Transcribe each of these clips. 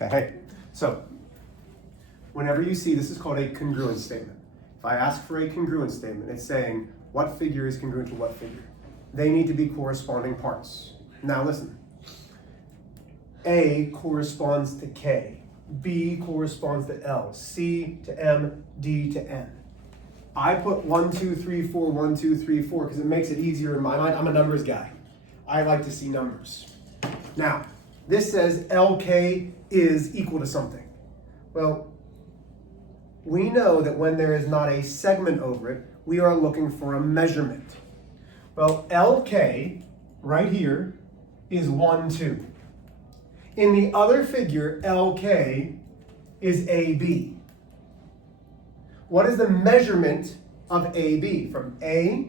Okay, hey, so whenever you see, this is called a congruence statement. If I ask for a congruence statement, it's saying what figure is congruent to what figure. They need to be corresponding parts. Now listen, A corresponds to K, B corresponds to L, C to M, D to N. I put 1, 2, 3, 4, 1, 2, 3, 4 because it makes it easier in my mind. I'm a numbers guy. I like to see numbers. Now, this says LK is equal to something. Well, we know that when there is not a segment over it, we are looking for a measurement. Well, LK, right here, is 1, 2. In the other figure, LK is AB. What is the measurement of AB? From A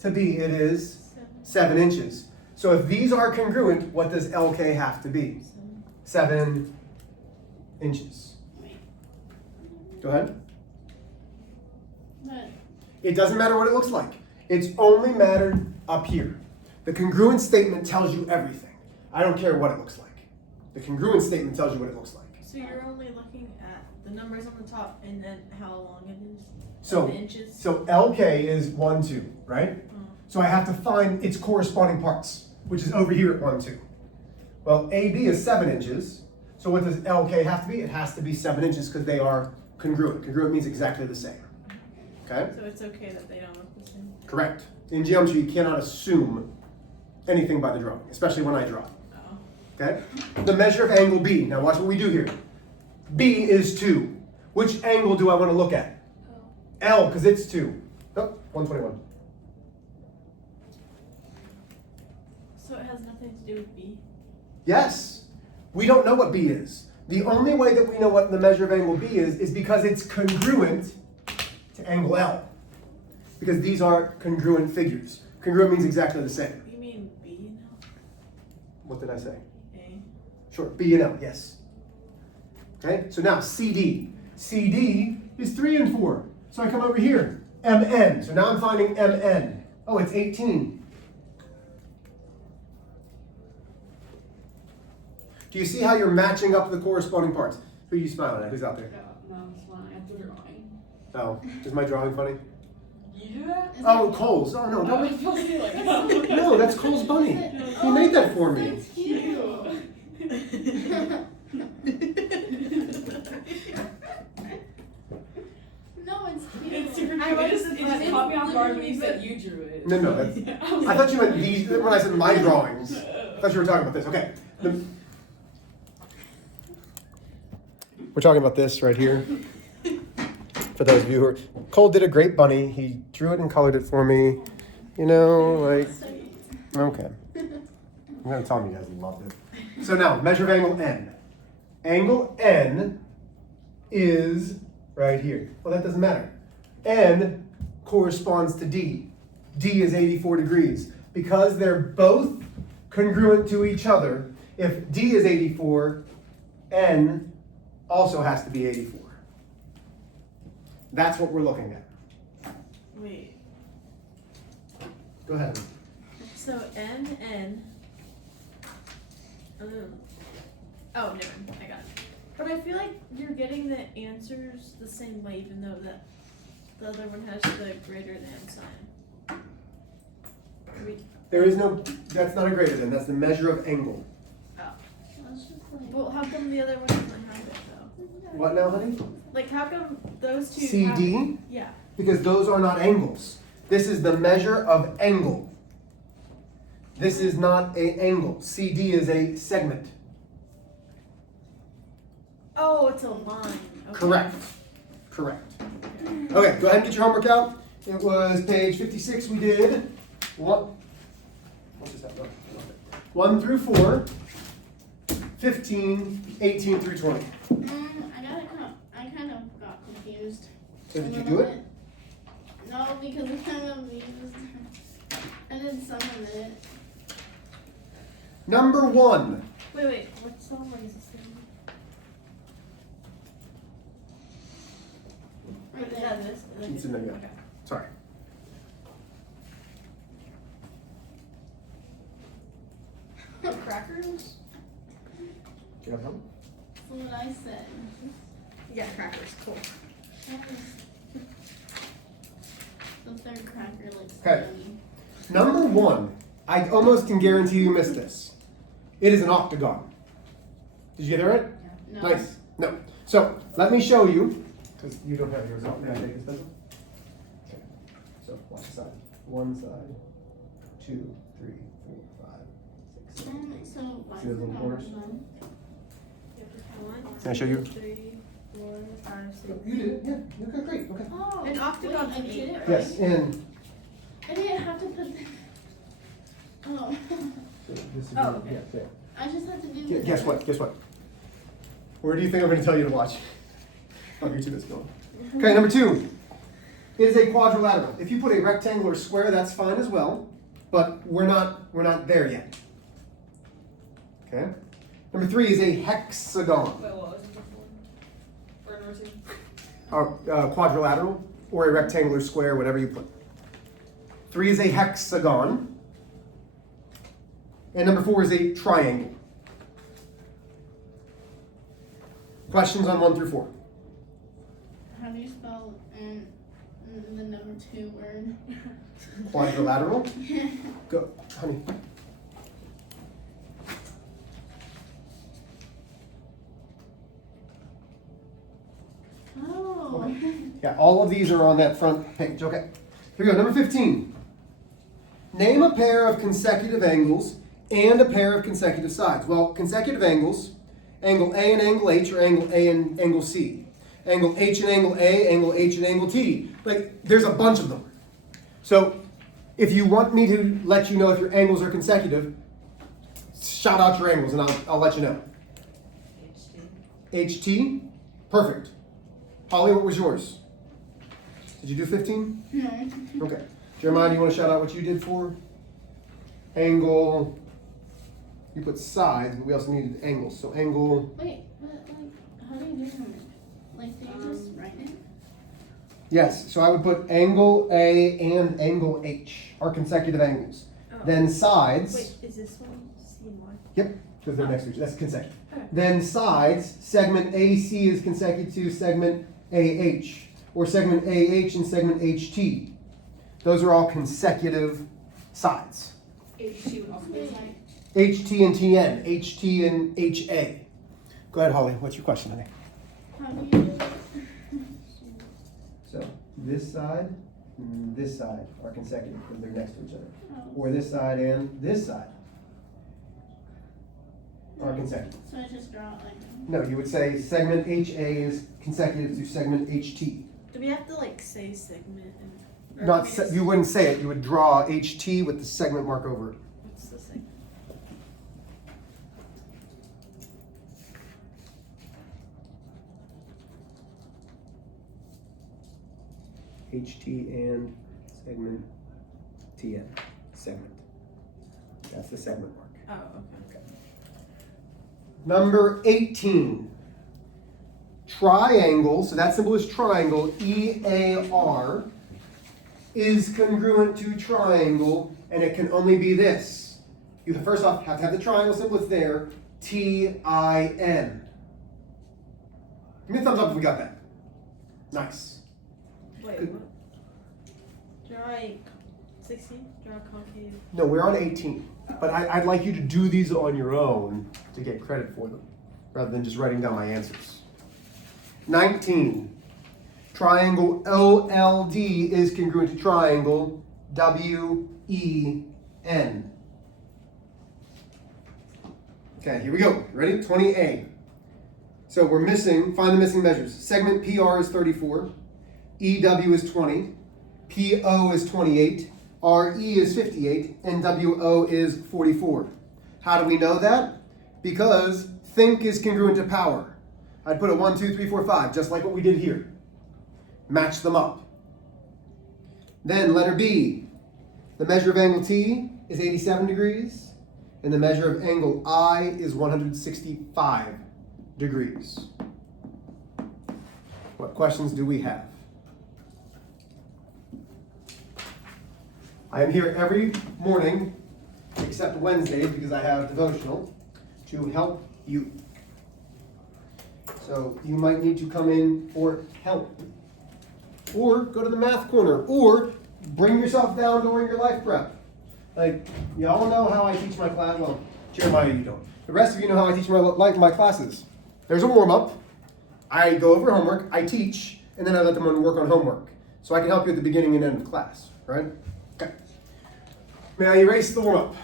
to B, it is 7 inches. So if these are congruent, what does LK have to be? 7 inches. Go ahead. It doesn't matter what it looks like. It's only mattered up here. The congruence statement tells you everything. I don't care what it looks like. The congruence statement tells you what it looks like. So you're only looking at the numbers on the top and then how long it is? So, the inches? so LK is 1, 2, right? So I have to find its corresponding parts, which is over here at 1, 2. Well, AB is 7 inches. So what does LK have to be? It has to be 7 inches because they are congruent. Congruent means exactly the same. Okay? So it's okay that they don't look the same? Correct. In geometry, you cannot assume anything by the drawing, especially when I draw. Oh. Okay? The measure of angle B. Now watch what we do here. B is 2. Which angle do I want to look at? L, because it's 2. Oh, 121. So it has nothing to do with B? Yes. We don't know what B is. The only way that we know what the measure of angle B is because it's congruent to angle L. Because these are congruent figures. Congruent means exactly the same. You mean B and L? What did I say? A? Sure, B and L, yes. Okay, so now CD. CD is 3 and 4. So I come over here, MN. So now I'm finding MN. Oh, it's 18. Do you see how you're matching up the corresponding parts? Who are you smiling at? Who's out there? No, it's fine. I have the drawing. Oh, is my drawing funny? Yeah. Oh, Cole's. Oh, no, No, don't. supposed to be like No, that's Cole's bunny. He made that for me. That's cute. No, it's cute. It's super I cute. like It the just caught me off guard when you literally said you drew it. No, that's. I thought you meant these when I said my drawings. I thought you were talking about this. Okay. We're talking about this right here. For those of you who are, Cole did a great bunny. He drew it and colored it for me. You know, like, okay. I'm gonna tell him you guys loved it. So now, measure of angle N. Angle N is right here. Well, that doesn't matter. N corresponds to D. D is 84 degrees. Because they're both congruent to each other, if D is 84, N also has to be 84. That's what we're looking at. Wait. Go ahead. So N. Oh, never mind. I got it. But I feel like you're getting the answers the same way, even though that the other one has the greater than sign. There is no, that's not a greater than, that's the measure of angle. Oh. That's just like- Well, how come the other one doesn't have it though? What now, honey? Like, how come those two? CD? Have, yeah. Because those are not angles. This is the measure of angle. This is not an angle. CD is a segment. Oh, it's a line. Okay. Correct. Correct. Okay, go ahead and get your homework out. It was page 56. We did what? What's this have? 1 through 4, 15, 18 through 20. I kind of got confused. So did you do it? No, because I kind of used. I did some of it. Number 1. Wait. What song is this thing? Right Yeah, there. this. It's in there, yeah. Okay. Sorry. Crackers? Do you have help? what I said. Yeah, crackers. Cool. That was the third cracker looks Okay. yummy. Number 1, I almost can guarantee you missed this. It is an octagon. Did you get that right? No. Nice. No. So let me show you, because you don't have yours out. May I take this pencil? Okay. So watch the side. One side, 2, 3, 4, 5, 6, 7. So why See those is it little not corners? done? Can I show you? 3, 4, 5, 6. You did it. Yeah. Okay. Great. Okay. Oh, An octagon's wait, I an did eight, it right? Yes. And I didn't have to put the. Oh. so this is Oh, okay. yeah, there. I just have to do Yeah, guess what? Guess what? Where do you think I'm going to tell you to watch? I'll get you this going. Okay, number 2. It is a quadrilateral. If you put a rectangle or square, that's fine as well, but we're not there yet. Okay. Number 3 is a hexagon, Wait, what was it before? Or number 2? or quadrilateral, or a rectangle or square, whatever you put. 3 is a hexagon, and number 4 is a triangle. Questions on 1 through 4? How do you spell the number 2 word? Quadrilateral. Go, honey. Oh. Yeah, all of these are on that front page. Okay. Here we go. Number 15. Name a pair of consecutive angles and a pair of consecutive sides. Well, consecutive angles, angle A and angle H, or angle A and angle C. Angle H and angle A, angle H and angle T. Like, there's a bunch of them. So, if you want me to let you know if your angles are consecutive, shout out your angles and I'll let you know. HT. Perfect. Holly, what was yours? Did you do 15? No. Okay. Jeremiah, do you want to shout out what you did for? Angle. You put sides, but we also needed angles. So angle. Wait, but like, how do you do that? Like, do you just write it? Yes. So I would put angle A and angle H are consecutive angles. Oh. Then sides. Wait, is this one C and Y? Yep, because they're next to each other. That's consecutive. Okay. Then sides, segment AC is consecutive to segment AH, or segment AH and segment HT. Those are all consecutive sides. HT would also be a side. HT and TN, HT and HA. Go ahead, Holly. What's your question, honey? How do you do it? So this side and this side are consecutive because they're next to each other. Oh. Or this side and this side are consecutive. So I just draw it like that. No, you would say segment HA is consecutive to segment HT. Do we have to like say segment and? or Not can we just- you wouldn't say it. You would draw HT with the segment mark over it. What's the segment? HT and segment TN. Segment. That's the segment mark. Oh, okay. Number 18. Triangle, so that symbol is triangle, EAR, is congruent to triangle, and it can only be this. You first off have to have the triangle symbol, it's there, TIN. Give me a thumbs up if we got that. Nice. Wait, Good. what? Draw like 16? Draw a concave. No, we're on 18, but I'd like you to do these on your own to get credit for them, rather than just writing down my answers. 19. Triangle OLD is congruent to triangle WEN. Okay, here we go. Ready? 20A. So we're missing, find the missing measures. Segment PR is 34, EW is 20, PO is 28, RE is 58, and WO is 44. How do we know that? Because think is congruent to power. I'd put a 1, 2, 3, 4, 5, just like what we did here. Match them up. Then letter B. The measure of angle T is 87 degrees, and the measure of angle I is 165 degrees. What questions do we have? I am here every morning, except Wednesdays because I have devotional, to help you. So you might need to come in for help. Or go to the math corner. Or bring yourself down during your life prep. Like, y'all know how I teach my class. Well, Jeremiah, you don't. The rest of you know how I teach my classes. There's a warm-up. I go over homework, I teach, and then I let them work on homework. So I can help you at the beginning and end of class, right? Okay. May I erase the warm-up?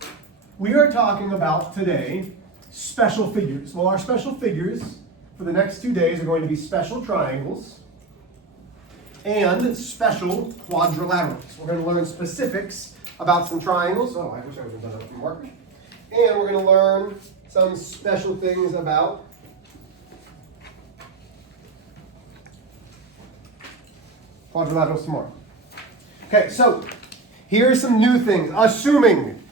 Yes. We are talking about today special figures. Well, our special figures for the next 2 days are going to be special triangles and special quadrilaterals. We're going to learn specifics about some triangles. Oh, I wish I would have done that with markers. And we're going to learn some special things about quadrilaterals tomorrow. Okay, so here are some new things. Assuming,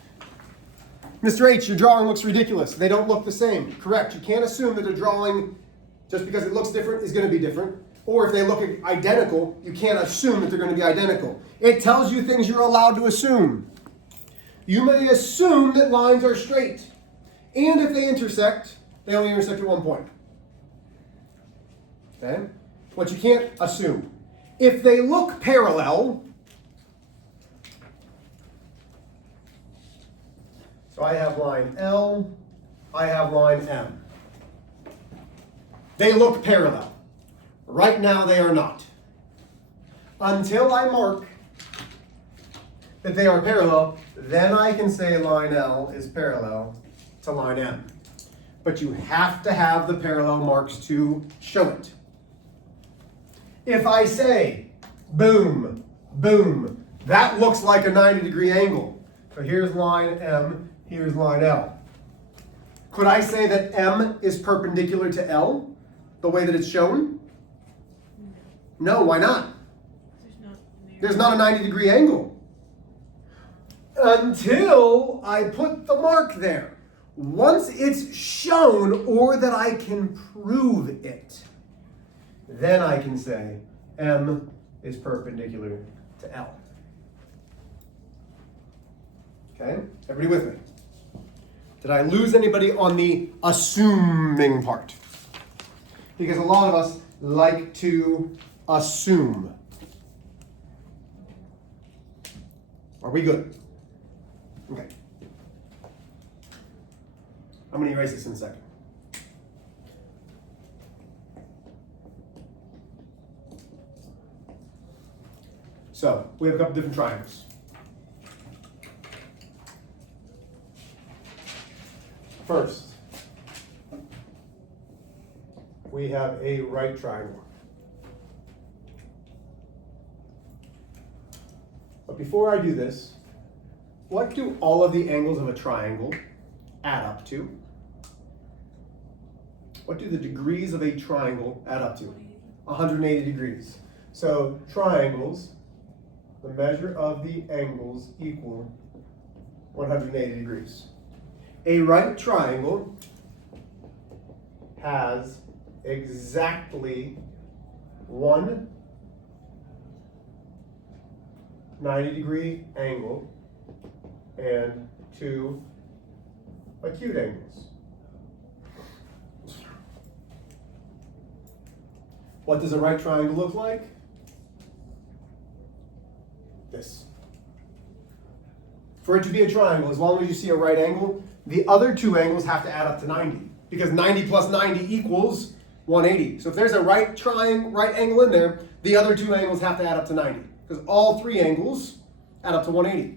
Mr. H, your drawing looks ridiculous. They don't look the same. Correct. You can't assume that a drawing, just because it looks different, is going to be different. Or if they look identical, you can't assume that they're going to be identical. It tells you things you're allowed to assume. You may assume that lines are straight. And if they intersect, they only intersect at one point. Okay? What you can't assume. If they look parallel, so I have line L, I have line M. They look parallel. Right now they are not. Until I mark that they are parallel, then I can say line L is parallel to line M. But you have to have the parallel marks to show it. If I say, boom, boom, that looks like a 90-degree angle. So here's line M, here's line L. Could I say that M is perpendicular to L, the way that it's shown? No, why not? There's not a 90-degree angle. Until I put the mark there. Once it's shown or that I can prove it, then I can say M is perpendicular to L. Okay? Everybody with me? Did I lose anybody on the assuming part? Because a lot of us like to assume. Are we good? Okay. I'm going to erase this in a second. So, we have a couple different triangles. First, we have a right triangle. But before I do this, what do all of the angles of a triangle add up to? What do the degrees of a triangle add up to? 180 degrees. So triangles, the measure of the angles equal 180 degrees. A right triangle has exactly one 90-degree angle and two acute angles. What does a right triangle look like? This. For it to be a triangle, as long as you see a right angle, the other two angles have to add up to 90. Because 90 plus 90 equals 180. So if there's a right angle in there, the other two angles have to add up to 90. Because all three angles add up to 180.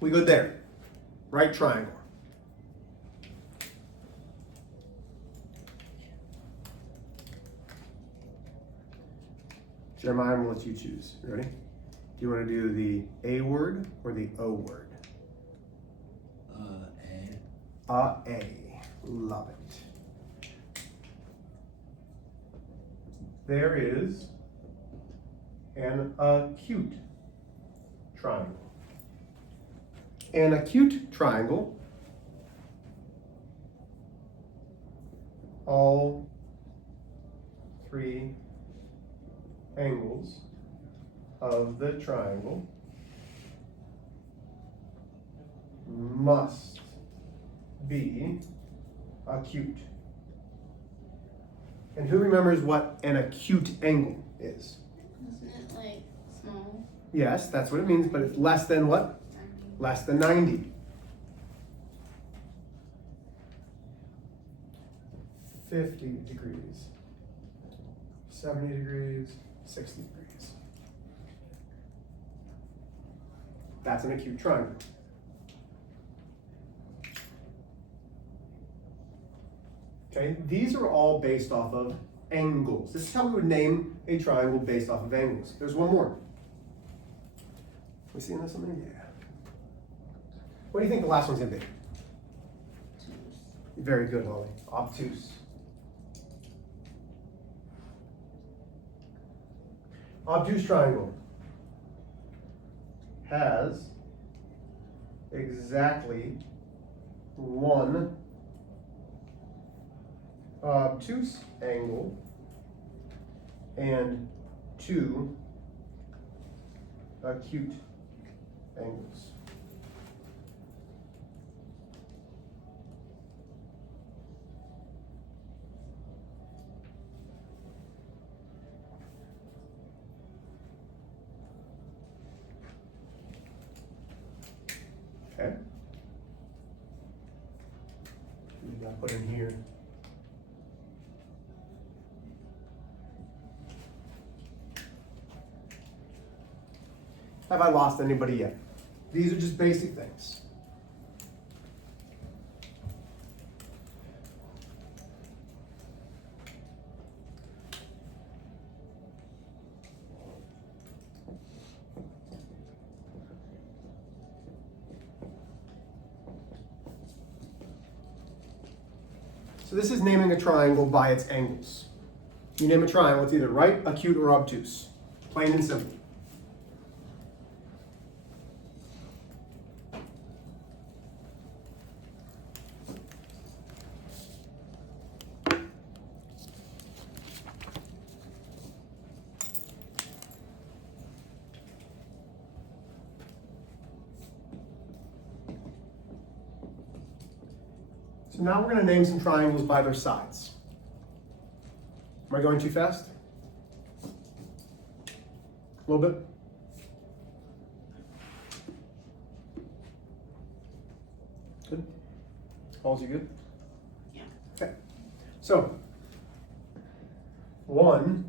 We good there. Right triangle. Jeremiah, I'm going to let you choose. You ready? Do you want to do the A word or the O word? A. Love it. There is an acute triangle. An acute triangle, all three angles of the triangle must be acute. And who remembers what an acute angle is? Isn't it like small? Yes, that's what it means, but it's less than what? Less than 90. 50 degrees, 70 degrees, 60 degrees. That's an acute triangle. Okay, these are all based off of angles. This is how we would name a triangle based off of angles. There's one more. We seeing this something? Yeah. What do you think the last one's gonna be? Very good, Holly. Obtuse. Obtuse triangle has exactly one obtuse angle and two acute angles. Okay. We got to put in here. Have I lost anybody yet? These are just basic things. So this is naming a triangle by its angles. You name a triangle, it's either right, acute, or obtuse. Plain and simple. So now we're going to name some triangles by their sides. Am I going too fast? A little bit? Good? All's you good? Yeah. Okay. So, one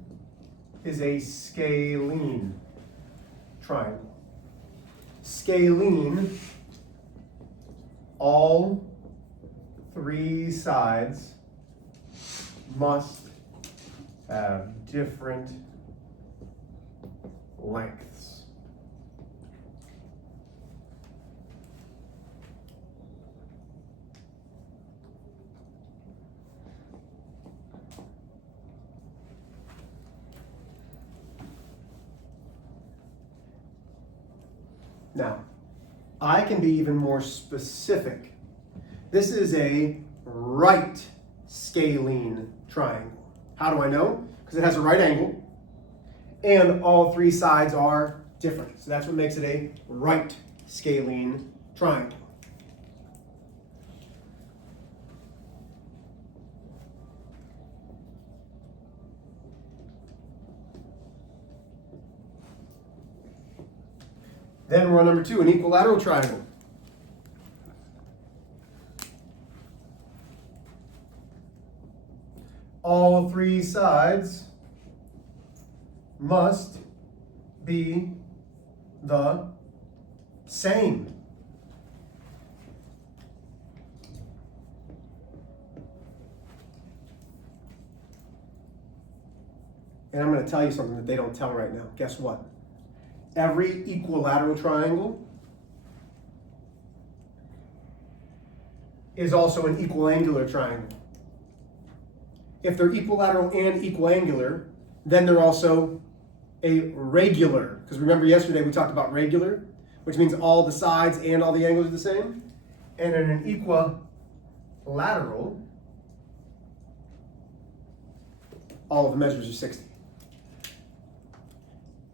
is a scalene triangle. Scalene, all three sides must have different lengths. Now, I can be even more specific. This is a right scalene triangle. How do I know? Because it has a right angle and all three sides are different. So that's what makes it a right scalene triangle. Then we're on number two, an equilateral triangle. All three sides must be the same. And I'm going to tell you something that they don't tell right now. Guess what? Every equilateral triangle is also an equiangular triangle. If they're equilateral and equiangular, then they're also a regular. Because remember yesterday we talked about regular, which means all the sides and all the angles are the same. And in an equilateral, all of the measures are 60.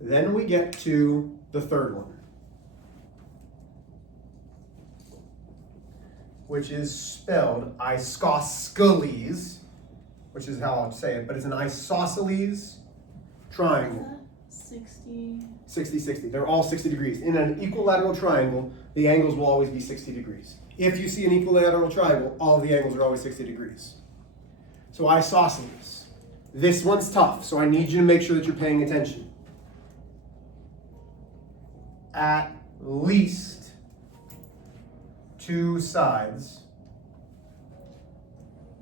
Then we get to the third one, which is spelled isosceles, which is how I'll say it, but it's an isosceles triangle. 60. 60, 60. They're all 60 degrees. In an equilateral triangle, the angles will always be 60 degrees. If you see an equilateral triangle, all of the angles are always 60 degrees. So isosceles. This one's tough, so I need you to make sure that you're paying attention. At least two sides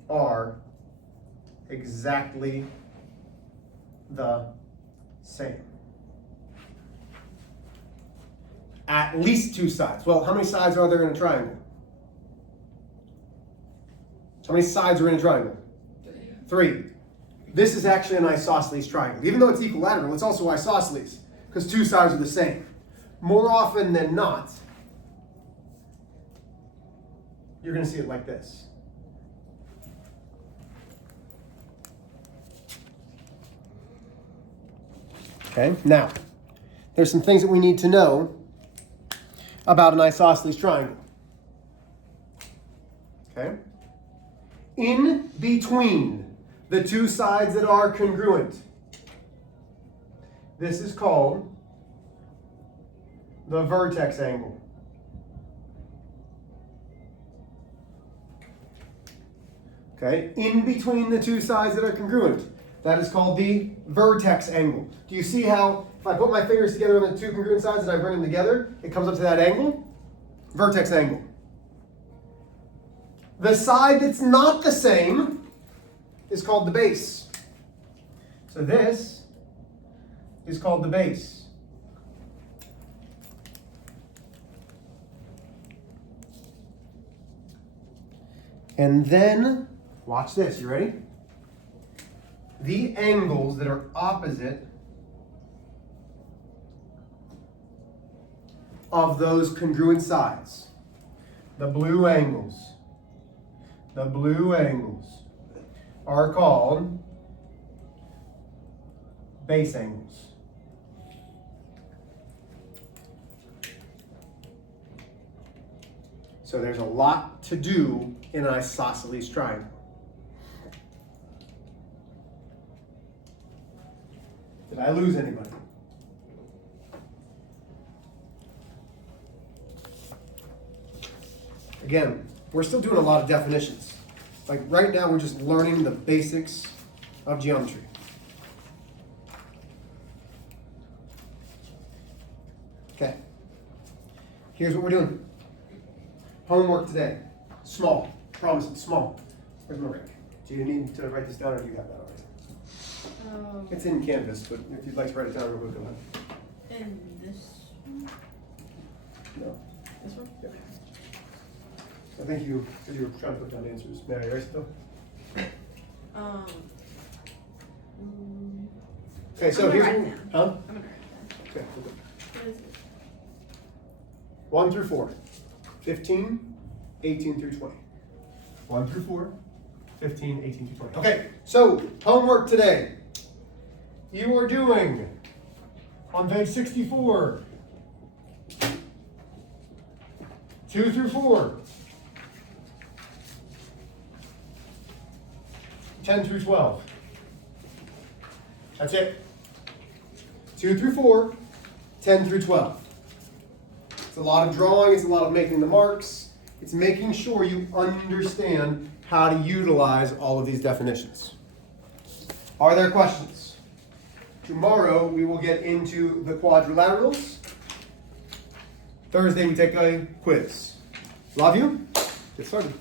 are exactly the same. At least two sides. Well, how many sides are there in a triangle? How many sides are in a triangle? 3. This is actually an isosceles triangle. Even though it's equilateral, it's also isosceles because two sides are the same. More often than not, you're going to see it like this. Okay, now, there's some things that we need to know about an isosceles triangle. Okay? In between the two sides that are congruent, this is called the vertex angle. Okay? In between the two sides that are congruent, that is called the vertex angle. Do you see how if I put my fingers together on the two congruent sides and I bring them together, it comes up to that angle? Vertex angle. The side that's not the same is called the base. So this is called the base. And then, watch this, you ready? The angles that are opposite of those congruent sides, the blue angles are called base angles. So there's a lot to do in an isosceles triangle. Did I lose anybody? Again, we're still doing a lot of definitions. Like right now, we're just learning the basics of geometry. Okay. Here's what we're doing. Homework today. Small. Promise it's small. Where's my Rick? Do you need to write this down or do you have that already? It's in Canvas, but if you'd like to write it down real quick, go ahead. And this one? No. This one? Yeah. I think you were trying to put down answers. May I erase it though? Okay, so I'm gonna here's write what, it down. huh? I'm gonna write it Okay, cool. down. What is it? 1 through 4. 15, 18 through 20. 1 through 4. 15, 18 through 20. Okay, so homework today. You are doing on page 64. 2 through 4. 10 through 12. That's it. 2 through 4, 10 through 12. It's a lot of drawing, it's a lot of making the marks. It's making sure you understand how to utilize all of these definitions. Are there questions? Tomorrow we will get into the quadrilaterals. Thursday we take a quiz. Love you. Get started.